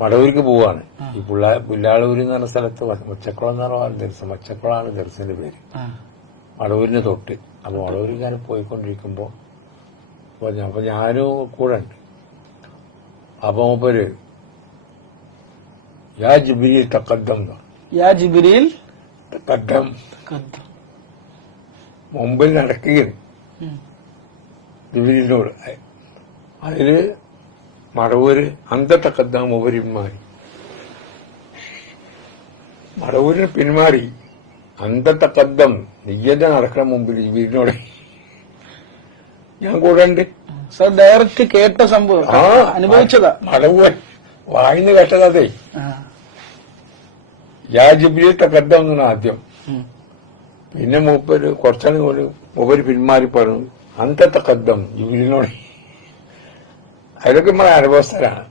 മടവൂർക്ക് പോവാണ്. ഈ പുല്ലാളൂര് എന്ന് പറഞ്ഞ സ്ഥലത്ത് മച്ചക്കുളം എന്ന് പറഞ്ഞ ദർശനം, മച്ചക്കുളമാണ് ദർശന്റെ പേര്. മടവൂരിന് തൊട്ട്. അപ്പൊ മടവൂരിൽ ഞാൻ പോയിക്കൊണ്ടിരിക്കുമ്പോ അപ്പൊ ഞാനും കൂടെ ഉണ്ട്. അപ്പൊ മൂപ്പര് യാ ജിബ്രീൽ തഖദ്ദം, യാ ജിബ്രീൽ തഖദ്ദം, മുമ്പിൽ നടക്കുകയാണ് ജിബ്രീലിനോട്. അതില് മടവൂര് അന്തത്തക്കദ്ദം മൂപ്പര് പിന്മാറി. മടവൂരിന് പിന്മാറി അന്തത്തക്കദ്ദം നീയന്റെ നടക്കണ മുമ്പിൽ ജിബ്രീലിനോട് ഞാൻ കൂടെ ഉണ്ട്. ഡയറക്റ്റ് കേട്ട സംഭവം, അനുഭവിച്ചതാ. മടവൂർ വായിന്ന് കേട്ടതേ. യാ ജിബ്രീൽ തഖദ്ദം എന്നാണ് ആദ്യം. പിന്നെ മൂപ്പര് കുറച്ചാണ് മൂപ്പര് പിന്മാറി പറഞ്ഞു അന്തത്തക്കദ്ദം ജിബ്രീലിനോട്. അതിലൊക്കെ നമ്മളെ അനുഭവസ്ഥരാണ്.